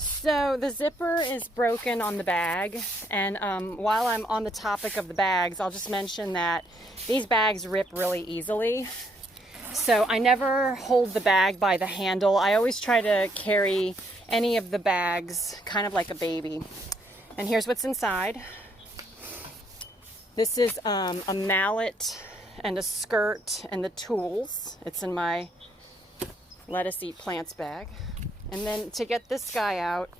So the zipper is broken on the bag, and while I'm on the topic of the bags, I'll just mention that these bags rip really easily. So I never hold the bag by the handle. I always try to carry any of the bags kind of like a baby. And here's what's inside. This is a mallet and a skirt and the tools. It's in my lettuce eat plants bag. And then to get this guy out,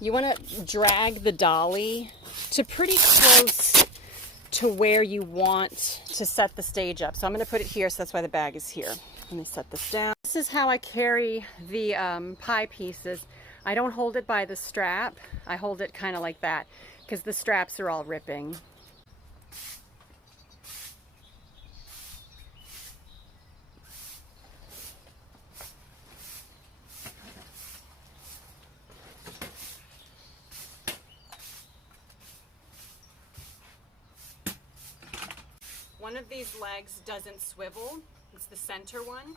you want to drag the dolly to pretty close to where you want to set the stage up. So I'm going to put it here, so that's why the bag is here. Let me set this down. This is how I carry the pie pieces. I don't hold it by the strap. I hold it kind of like that because the straps are all ripping. One of these legs doesn't swivel. It's the center one.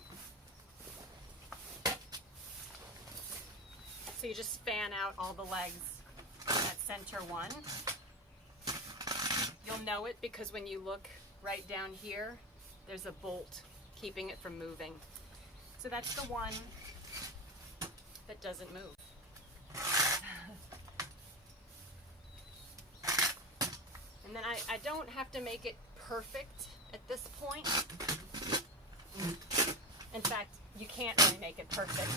So you just fan out all the legs on that center one. You'll know it because when you look right down here, there's a bolt keeping it from moving. So that's the one that doesn't move. And then I don't have to make it perfect at this point. In fact, you can't really make it perfect.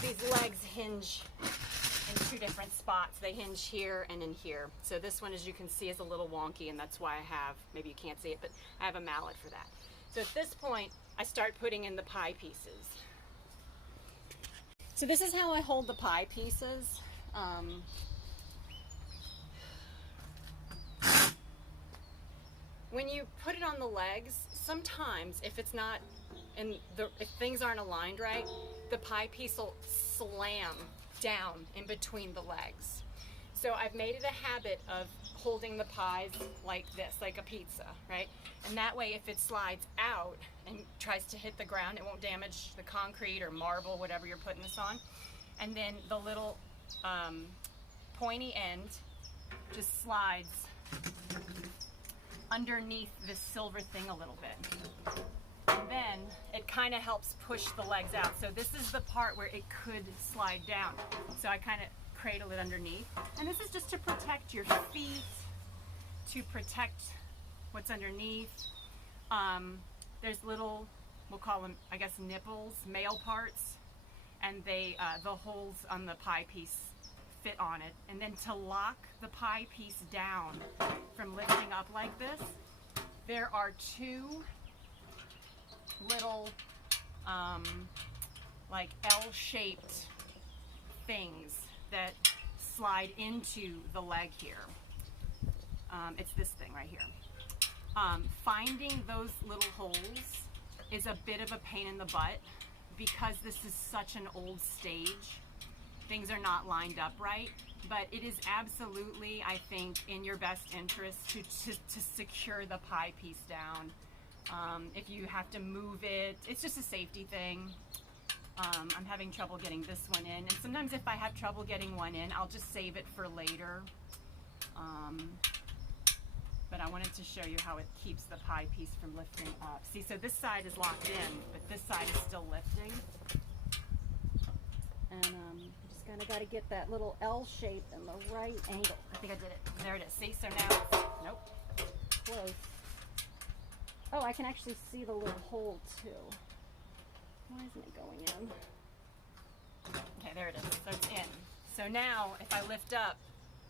These legs hinge in two different spots. They hinge here and in here. So this one, as you can see, is a little wonky, and that's why I have, maybe you can't see it, but I have a mallet for that. So at this point, I start putting in the pie pieces. So this is how I hold the pie pieces. When you put it on the legs, sometimes if it's not, if things aren't aligned right, the pie piece will slam down in between the legs. So I've made it a habit of holding the pies like this, like a pizza, right? And that way, if it slides out and tries to hit the ground, it won't damage the concrete or marble, whatever you're putting this on. And then the little pointy end just slides underneath this silver thing a little bit. And then it kind of helps push the legs out. So this is the part where it could slide down. So I kind of cradle it underneath. And this is just to protect your feet, to protect what's underneath. There's little, we'll call them, I guess, nipples, male parts. And they, the holes on the pie piece fit on it. And then to lock the pie piece down from lifting up like this, there are two little like L-shaped things that slide into the leg here. It's this thing right here. Finding those little holes is a bit of a pain in the butt because this is such an old stage. Things are not lined up right, but it is absolutely, I think, in your best interest to secure the pie piece down. If you have to move it, it's just a safety thing. I'm having trouble getting this one in, and sometimes if I have trouble getting one in, I'll just save it for later. But I wanted to show you how it keeps the pie piece from lifting up. See, so this side is locked in, but this side is still lifting. And just kind of got to get that little L shape in the right angle. I think I did it. There it is. See, so now it's, nope, close. Oh, I can actually see the little hole too. Why isn't it going in? Okay, there it is. So it's in. So now, if I lift up,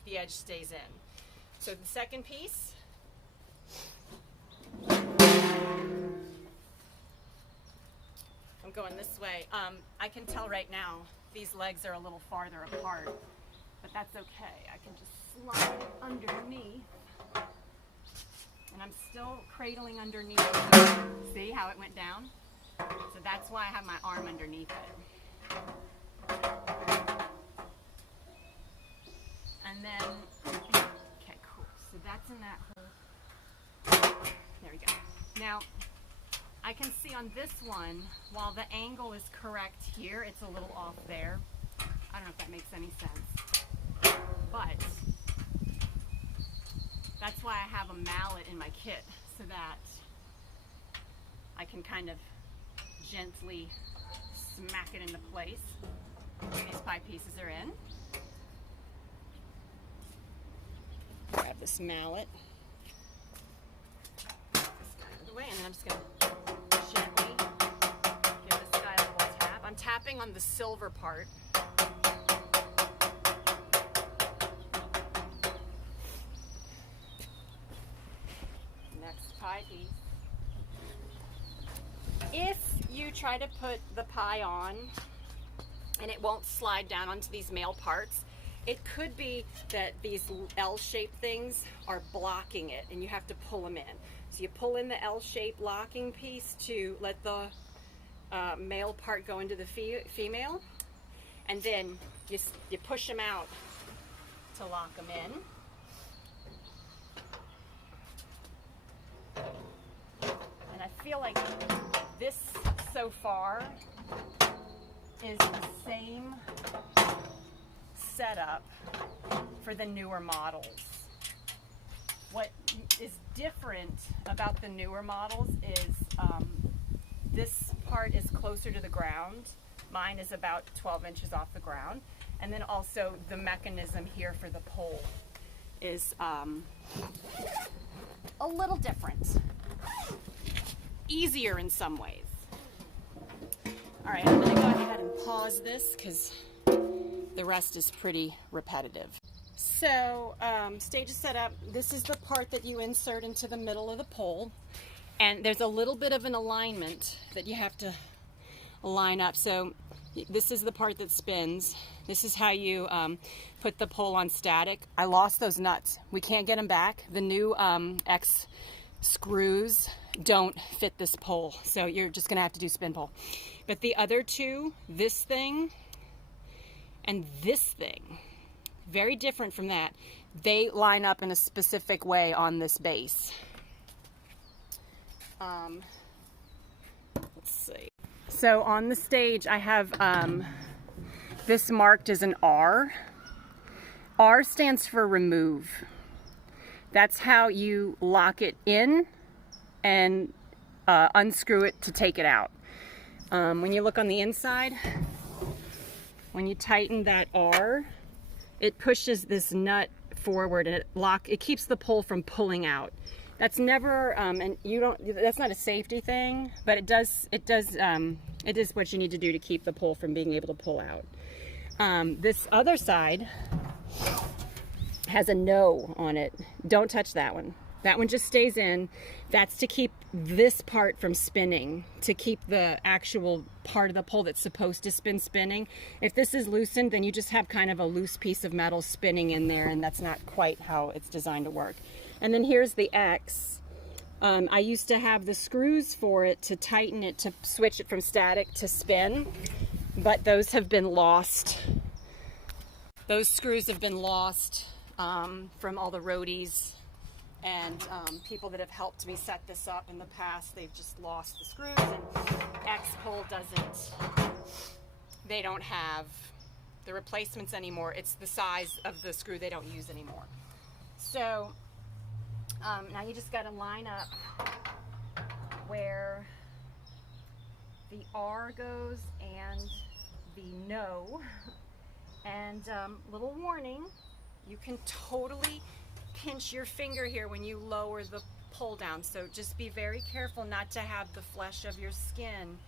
the edge stays in. So the second piece. I'm going this way. I can tell right now these legs are a little farther apart, but that's okay. I can just slide it underneath. And I'm still cradling underneath. See how it went down? So that's why I have my arm underneath it. And then, okay, cool. So that's in that hole. There we go. Now, I can see on this one, while the angle is correct here, it's a little off there. I don't know if that makes any sense, but that's why I have a mallet in my kit, so that I can kind of gently smack it into place. These pie pieces are in. Grab this mallet. This guy out of the way, and then I'm just going to gently give this guy a little tap. I'm tapping on the silver part. Next pie piece. If you try to put the pie on and it won't slide down onto these male parts, it could be that these L-shaped things are blocking it and you have to pull them in. So you pull in the L-shaped locking piece to let the male part go into the female, and then you push them out to lock them in. And I feel like this so far is the same setup for the newer models. What is different about the newer models is this part is closer to the ground. Mine is about 12 inches off the ground. And then also the mechanism here for the pole is a little different. Easier in some ways. All right, I'm gonna go ahead and pause this because the rest is pretty repetitive. So, stage is set up. This is the part that you insert into the middle of the pole. And there's a little bit of an alignment that you have to line up. So this is the part that spins. This is how you put the pole on static. I lost those nuts. We can't get them back. The new X screws don't fit this pole, so you're just gonna have to do spin pole. But the other two, this thing and this thing, very different from that. They line up in a specific way on this base. Let's see. So on the stage, I have this marked as an R. R stands for remove. That's how you lock it in and unscrew it to take it out. When you look on the inside, when you tighten that R, it pushes this nut forward and it keeps the pole from pulling out. That's never, and you don't, that's not a safety thing, but it is what you need to do to keep the pole from being able to pull out. This other side has a no on it. Don't touch that one. That one just stays in. That's to keep this part from spinning, to keep the actual part of the pole that's supposed to spin spinning. If this is loosened, then you just have kind of a loose piece of metal spinning in there, and that's not quite how it's designed to work. And then here's the X. I used to have the screws for it to tighten it, to switch it from static to spin, but those have been lost. Those screws have been lost from all the roadies and people that have helped me set this up in the past. They've just lost the screws, and X-Pole doesn't, they don't have the replacements anymore. It's the size of the screw they don't use anymore. So now you just got to line up where the R goes and the no. And little warning, you can totally pinch your finger here when you lower the pole down. So just be very careful not to have the flesh of your skin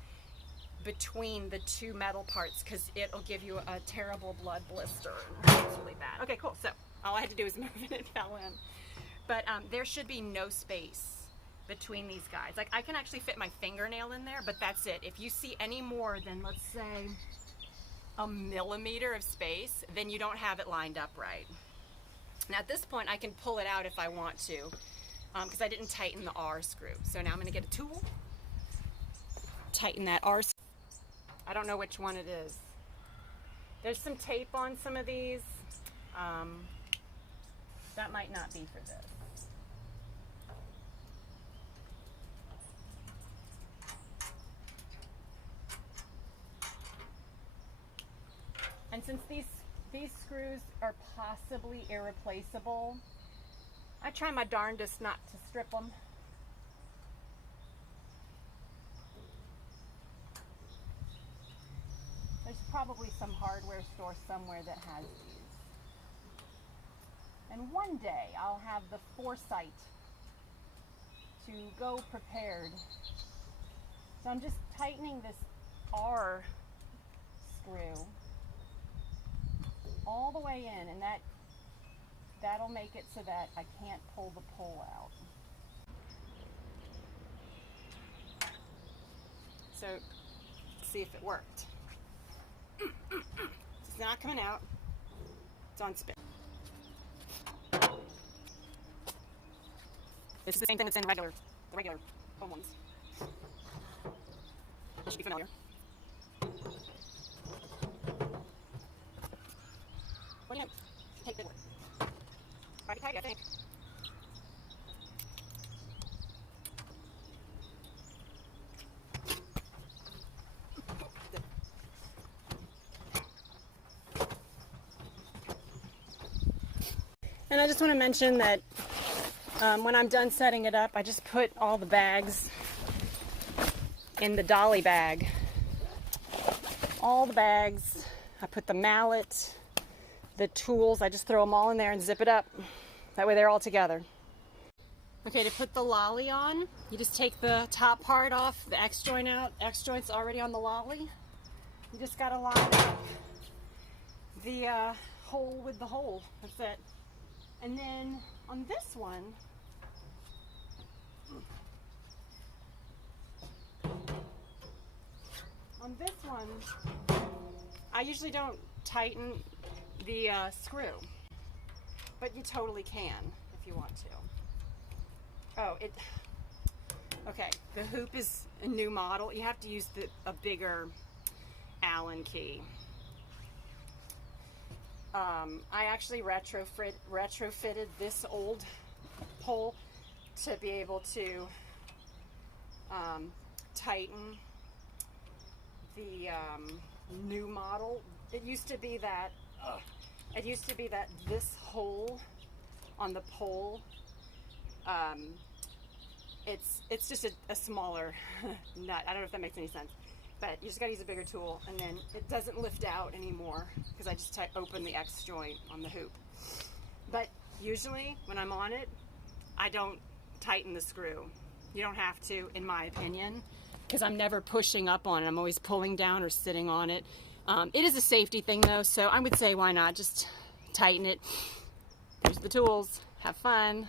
between the two metal parts, because it'll give you a terrible blood blister. It's really bad. Okay, cool. So all I had to do was move it, it fell in. But there should be no space between these guys. Like, I can actually fit my fingernail in there, but that's it. If you see any more than, let's say, a millimeter of space, then you don't have it lined up right. Now at this point I can pull it out if I want to, because I didn't tighten the R screw. So now I'm going to get a tool, tighten that R screw. I don't know which one it is. There's some tape on some of these. That might not be for this. And since these screws are possibly irreplaceable, I try my darndest not to strip them. There's probably some hardware store somewhere that has these. And one day I'll have the foresight to go prepared. So I'm just tightening this R screw all the way in, and that'll make it so that I can't pull the pole out. So see if it worked. It's not coming out. It's on spin. It's the same thing that's in the regular home ones. It should be familiar. What do you know? Take the wood. Pretty tight, I think. And I just want to mention that when I'm done setting it up, I just put all the bags in the dolly bag. All the bags. I put the mallet, the tools, I just throw them all in there and zip it up. That way they're all together. Okay, to put the lolly on, you just take the top part off, the X joint out. X joint's already on the lolly. You just gotta line up the hole with the hole. That's it. And then on this one, I usually don't tighten the screw, but you totally can if you want to. Oh, okay, the hoop is a new model. You have to use a bigger Allen key. I actually retrofitted this old pole to be able to tighten the new model. It used to be that this hole on the pole, it's just a smaller nut. I don't know if that makes any sense. But you just gotta use a bigger tool, and then it doesn't lift out anymore because I just open the X joint on the hoop. But usually when I'm on it, I don't tighten the screw. You don't have to, in my opinion, because I'm never pushing up on it. I'm always pulling down or sitting on it. It is a safety thing though, so I would say why not just tighten it. Here's the tools. Have fun.